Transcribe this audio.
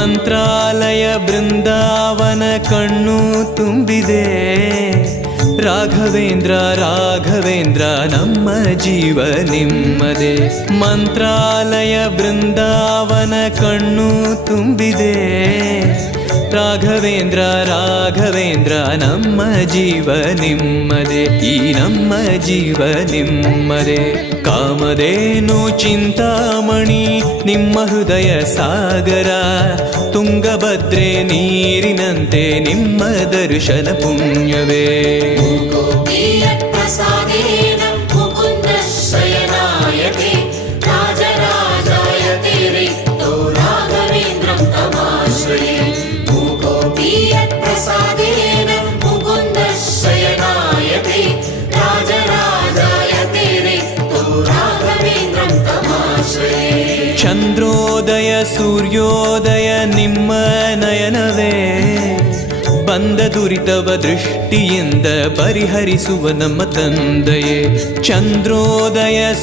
ಮಂತ್ರಾಲಯ ಬೃಂದಾವನ ಕಣ್ಣು ತುಂಬಿದೆ. ರಾಘವೇಂದ್ರ ರಾಘವೇಂದ್ರ ನಮ್ಮ ಜೀವ ನಿಮ್ಮದೇ. ಮಂತ್ರಾಲಯ ಬೃಂದಾವನ ಕಣ್ಣು ತುಂಬಿದೆ. ರಾಘವೇಂದ್ರ ರಾಘವೇಂದ್ರ ನಮ್ಮ ಜೀವ ನಿಮ್ಮದೇ. ಈ ನಮ್ಮ ಜೀವ ನಿಮ್ಮದೇ. ಕಾಮಧೇನು ಚಿಂತಾಮಣಿ ನಿಮ್ಮ ಹೃದಯ ಸಾಗರ. ತುಂಗಭದ್ರೆ ನೀರಿನಂತೆ ನಿಮ್ಮ ದರ್ಶನ ಪುಣ್ಯವೇ. ಚಂದ್ರೋದಯ ಸೂರ್ಯೋದಯ ನಿಮ್ಮ ನಯನವೇ. ಬಂದ ದುರಿತವ ದೃಷ್ಟಿಯಿಂದ ಪರಿಹರಿಸುವ ನಮ್ಮ ತಂದೆಯೇ. ಚಂದ್ರೋದಯ